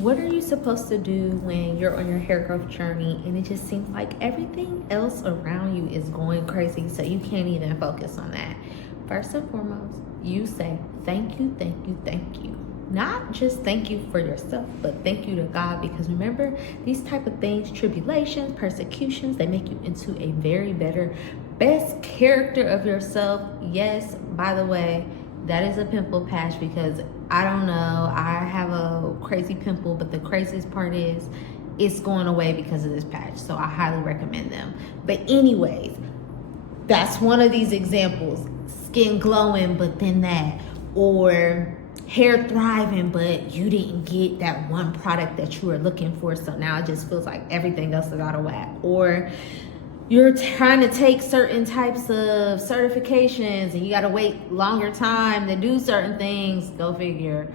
What are you supposed to do when you're on your hair growth journey and it just seems like everything else around you is going crazy, so you can't even focus on that? First and foremost, you say thank you, thank you, thank you. Not just thank you for yourself, but thank you to God, because remember, these type of things, tribulations, persecutions, they make you into a very better, best character of yourself. Yes, by the way, that is a pimple patch, because I don't know, I have a crazy pimple, but the craziest part is it's going away because of this patch, so I highly recommend them. But anyways, that's one of these examples. Skin glowing, but then that, or hair thriving, but you didn't get that one product that you were looking for, so now it just feels like everything else is out of whack. Or you're trying to take certain types of certifications and you got to wait longer time to do certain things. Go figure.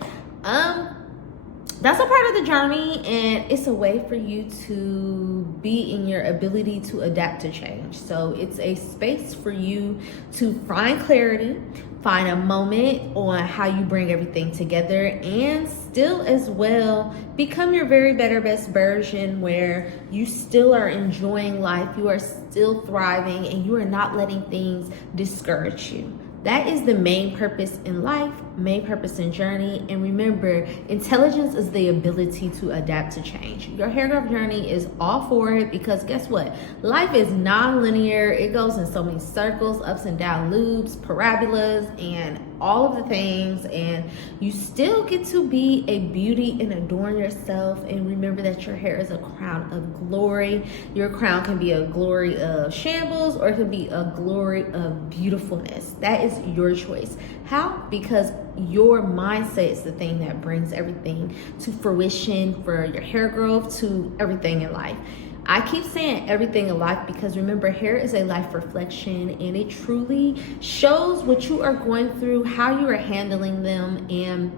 That's a part of the journey, and it's a way for you to be in your ability to adapt to change. So it's a space for you to find clarity, find a moment on how you bring everything together, and still as well become your very better best version, where you still are enjoying life, you are still thriving, and you are not letting things discourage you. That is the main purpose in life, main purpose in journey. And remember, intelligence is the ability to adapt to change. Your hair growth journey is all for it, because guess what? Life is non-linear. It goes in so many circles, ups and down loops, parabolas, and all of the things. And you still get to be a beauty and adorn yourself. And remember that your hair is a crown of glory. Your crown can be a glory of shambles, or it can be a glory of beautifulness. That is your choice. How? Because your mindset is the thing that brings everything to fruition, for your hair growth to everything in life. I keep saying everything in life because remember, hair is a life reflection, and it truly shows what you are going through, how you are handling them, and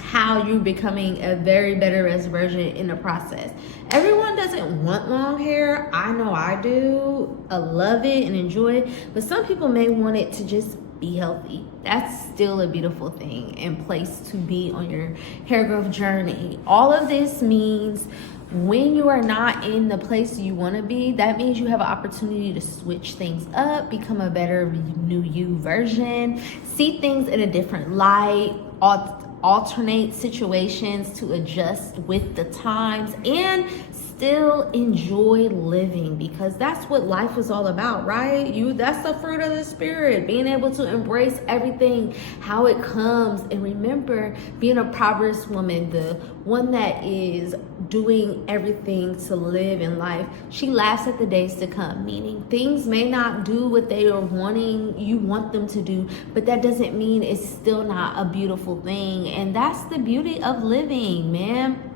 how you're becoming a very better version in the process. Everyone doesn't want long hair. I know I do. I love it and enjoy it, but some people may want it to just be healthy. That's still a beautiful thing and place to be on your hair growth journey. All of this means when you are not in the place you want to be, that means you have an opportunity to switch things up, become a better new you version, see things in a different light, alternate situations to adjust with the times, and still enjoy living, because that's what life is all about, right? That's the fruit of the spirit, being able to embrace everything how it comes. And remember, being a prosperous woman, the one that is doing everything to live in life, she laughs at the days to come, meaning things may not do what they are wanting you want them to do, but that doesn't mean it's still not a beautiful thing. And that's the beauty of living, man.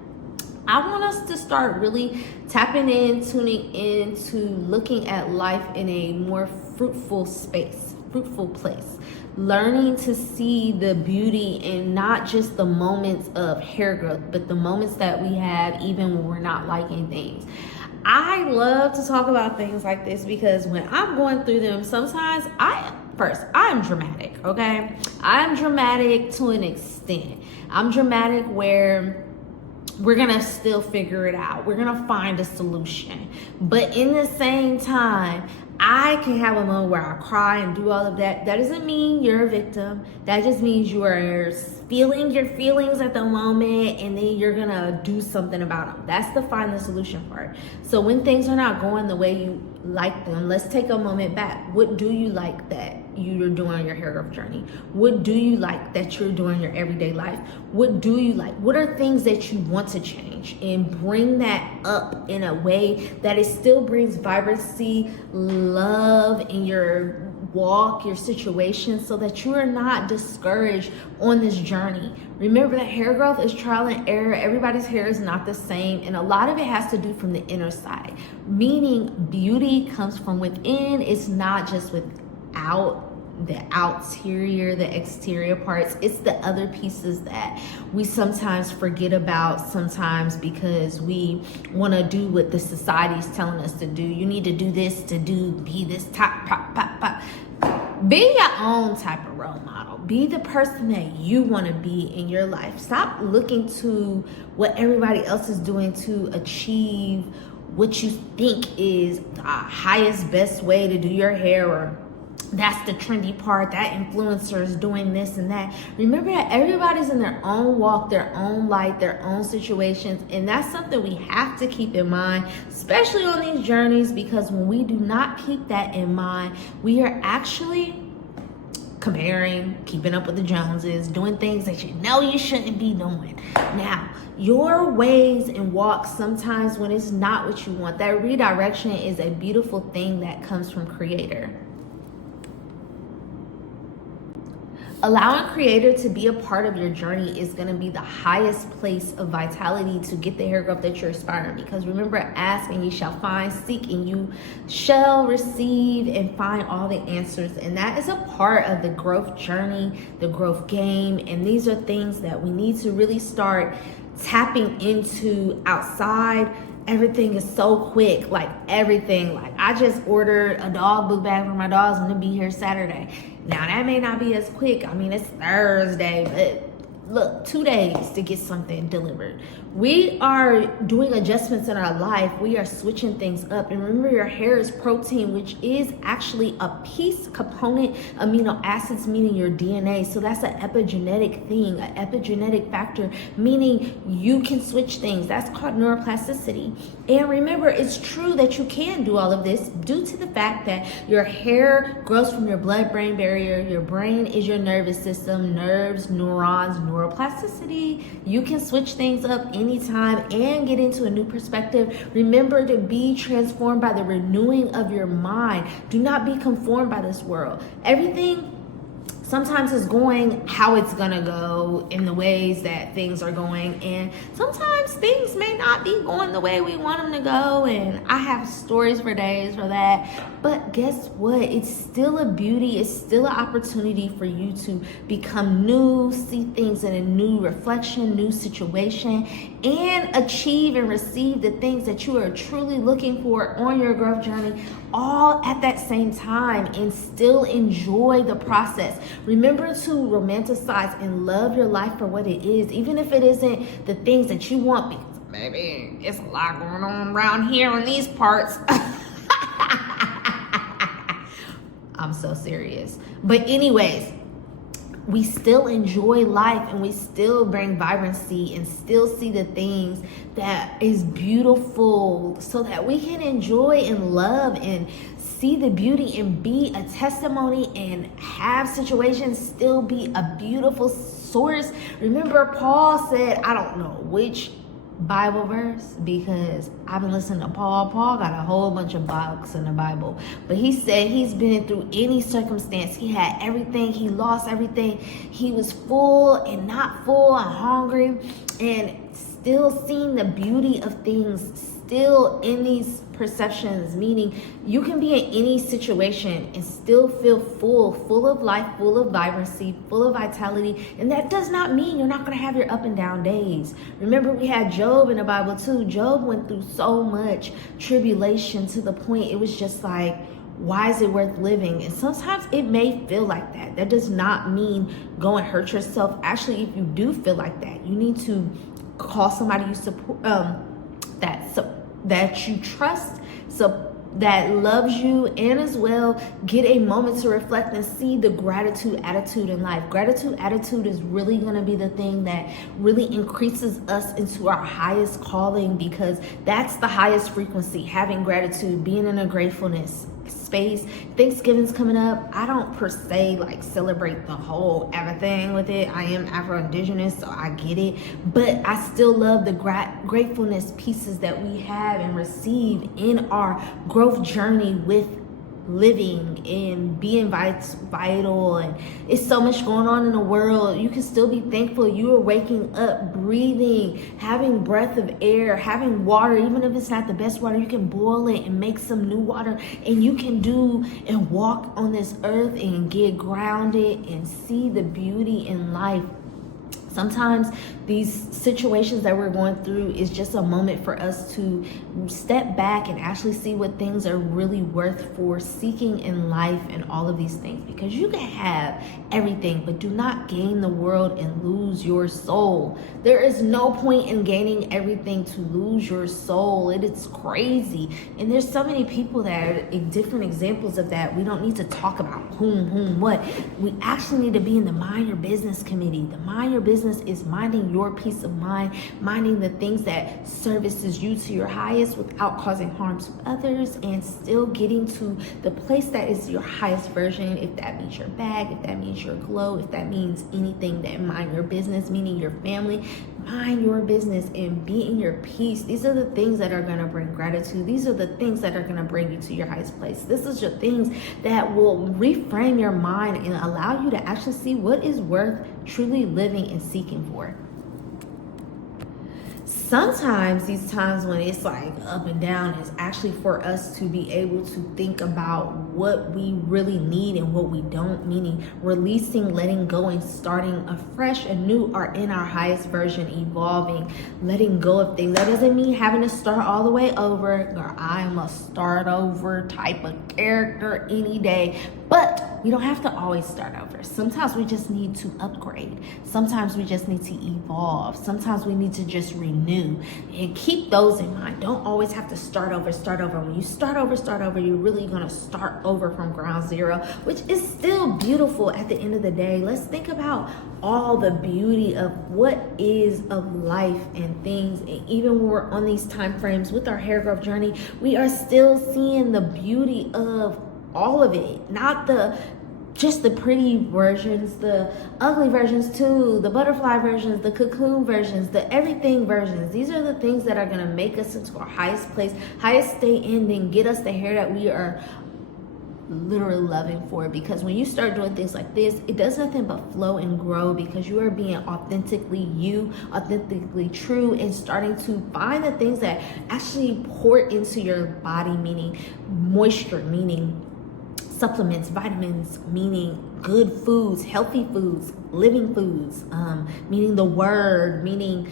I want us to start really tapping in, tuning into looking at life in a more fruitful space, fruitful place, learning to see the beauty in not just the moments of hair growth, but the moments that we have even when we're not liking things. I love to talk about things like this because when I'm going through them, sometimes I am dramatic, okay? I'm dramatic to an extent. I'm dramatic where we're gonna still figure it out. We're gonna find a solution. But in the same time, I can have a moment where I cry and do all of that. That doesn't mean you're a victim. That just means you are feeling your feelings at the moment, and then you're gonna do something about them. That's the find the solution part. So when things are not going the way you like them, let's take a moment back. What do you like that you're doing on your hair growth journey? What do you like that you're doing in your everyday life? What do you like? What are things that you want to change? And bring that up in a way that it still brings vibrancy, love in your walk, your situation, so that you are not discouraged on this journey. Remember that hair growth is trial and error. Everybody's hair is not the same, and a lot of it has to do from the inner side, meaning beauty comes from within. It's not just without the exterior, the exterior parts. It's the other pieces that we sometimes forget about, sometimes because we want to do what the society's telling us to do. You need to do this to be this top, pop. Be your own type of role model. Be the person that you want to be in your life. Stop looking to what everybody else is doing to achieve what you think is the highest, best way to do your hair, or that's the trendy part, that influencer is doing this and that. Remember that everybody's in their own walk, their own light, their own situations, and that's something we have to keep in mind, especially on these journeys, because when we do not keep that in mind, we are actually comparing, keeping up with the Joneses, doing things that you know you shouldn't be doing. Now, your ways and walks sometimes when it's not what you want, that redirection is a beautiful thing that comes from Creator. Allowing Creator to be a part of your journey is going to be the highest place of vitality to get the hair growth that you're aspiring. Because remember, ask and you shall find, seek and you shall receive, and find all the answers. And that is a part of the growth journey, the growth game. And these are things that we need to really start tapping into outside. Everything is so quick, like everything. Like I just ordered a dog book bag for my dogs and it'll be here Saturday. Now that may not be as quick. I mean, it's Thursday, but look, 2 days to get something delivered. We are doing adjustments in our life. We are switching things up. And remember, your hair is protein, which is actually a piece component, amino acids, meaning your DNA. So that's an epigenetic thing, an epigenetic factor, meaning you can switch things. That's called neuroplasticity. And remember, it's true that you can do all of this due to the fact that your hair grows from your blood-brain barrier. Your brain is your nervous system, nerves, neurons, neuroplasticity. You can switch things up anytime and get into a new perspective. Remember to be transformed by the renewing of your mind. Do not be conformed by this world. Everything sometimes is going how it's gonna go in the ways that things are going, and sometimes things may not be going the way we want them to go, and I have stories for days for that. But guess what? It's still a beauty. It's still an opportunity for you to become new, see things in a new reflection, new situation, and achieve and receive the things that you are truly looking for on your growth journey, all at that same time, and still enjoy the process. Remember to romanticize and love your life for what it is, even if it isn't the things that you want, because maybe it's a lot going on around here in these parts. I'm so serious. But anyways, we still enjoy life and we still bring vibrancy and still see the things that is beautiful so that we can enjoy and love and see the beauty and be a testimony and have situations still be a beautiful source. Remember, Paul said, I don't know which Bible verse, because I've been listening to Paul. Paul got a whole bunch of books in the Bible, but he said he's been through any circumstance. He had everything, he lost everything, he was full and not full and hungry, and still seeing the beauty of things still in these perceptions, meaning you can be in any situation and still feel full of life, full of vibrancy, full of vitality. And that does not mean you're not going to have your up and down days. Remember, we had Job in the Bible too. Job went through so much tribulation to the point it was just like, why is it worth living? And sometimes it may feel like that. That does not mean go and hurt yourself. Actually, if you do feel like that, you need to call somebody you support, that you trust, so that loves you, and as well get a moment to reflect and see the gratitude attitude in life. Gratitude attitude is really going to be the thing that really increases us into our highest calling, because that's the highest frequency, having gratitude, being in a gratefulness space. Thanksgiving's coming up. I don't per se like celebrate the whole everything with it. I am Afro-Indigenous, so I get it, but I still love the gratefulness pieces that we have and receive in our growth journey with living and being vital. And it's so much going on in the world. You can still be thankful you are waking up, breathing, having breath of air, having water. Even if it's not the best water, you can boil it and make some new water, and you can do and walk on this earth and get grounded and see the beauty in life. Sometimes these situations that we're going through is just a moment for us to step back and actually see what things are really worth for seeking in life and all of these things. Because you can have everything, but do not gain the world and lose your soul. There is no point in gaining everything to lose your soul. It is crazy. And there's so many people that are different examples of that. We don't need to talk about whom, what. We actually need to be in the mind your business committee. The mind your business is minding your peace of mind, minding the things that services you to your highest without causing harm to others, and still getting to the place that is your highest version. If that means your bag, if that means your glow, if that means anything, that mind your business, meaning your family, mind your business and be in your peace. These are the things that are going to bring gratitude. These are the things that are going to bring you to your highest place. This is your things that will reframe your mind and allow you to actually see what is worth truly living and seeking for. Sometimes these times when it's like up and down is actually for us to be able to think about what we really need and what we don't, meaning releasing, letting go, and starting afresh, anew, or in our highest version, evolving, letting go of things. That doesn't mean having to start all the way over, or I'm a start over type of character any day. But we don't have to always start over. Sometimes we just need to upgrade. Sometimes we just need to evolve. Sometimes we need to just renew. And keep those in mind. Don't always have to start over. When you start over, you're really going to start over from ground zero, which is still beautiful at the end of the day. Let's think about all the beauty of what is of life and things. And even when we're on these time frames with our hair growth journey, we are still seeing the beauty of all of it, not just the pretty versions, the ugly versions too, the butterfly versions, the cocoon versions, the everything versions. These are the things that are going to make us into our highest place, highest state, and then get us the hair that we are literally loving for. Because when you start doing things like this, it does nothing but flow and grow, because you are being authentically you, authentically true, and starting to find the things that actually pour into your body, meaning moisture, meaning supplements, vitamins, meaning good foods, healthy foods, living foods, meaning the word, meaning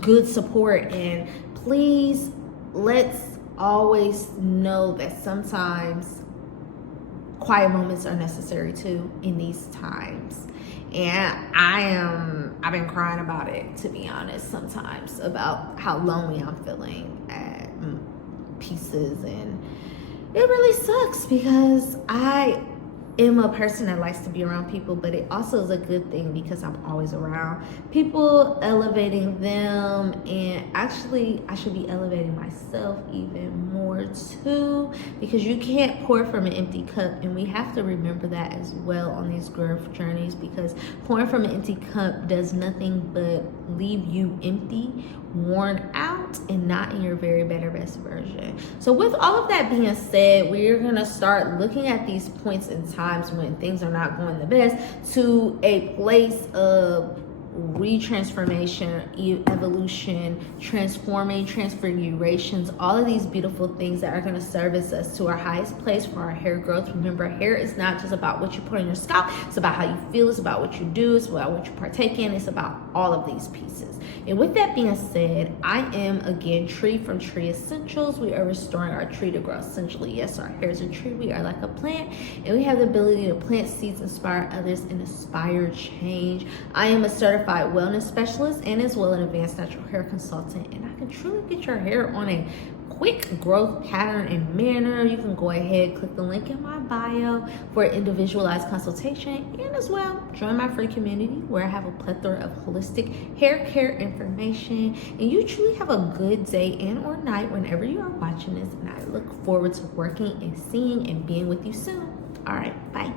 good support. And please, let's always know that sometimes quiet moments are necessary too in these times. And I've been crying about it, to be honest, sometimes, about how lonely I'm feeling at pieces. And it really sucks, because I am a person that likes to be around people, but it also is a good thing because I'm always around people, elevating them. And actually, I should be elevating myself even more too, because you can't pour from an empty cup. And we have to remember that as well on these growth journeys, because pouring from an empty cup does nothing but leave you empty, worn out, and not in your very best version. So with all of that being said, we're gonna start looking at these points in times when things are not going the best to a place of retransformation, evolution, transforming, transfigurations, all of these beautiful things that are going to service us to our highest place for our hair growth. Remember, hair is not just about what you put on your scalp. It's about how you feel. It's about what you do. It's about what you partake in. It's about all of these pieces. And with that being said, I am again Tree from Tree Essentials. We are restoring our tree to grow essentially. Yes, our hair is a tree. We are like a plant, and we have the ability to plant seeds, inspire others, and inspire change. I am a certified wellness specialist and as well an advanced natural hair consultant, and I can truly get your hair on a quick growth pattern and manner. You can go ahead, click the link in my bio for an individualized consultation, and as well join my free community where I have a plethora of holistic hair care information. And you truly have a good day and or night whenever you are watching this, and I look forward to working and seeing and being with you soon. All right, bye.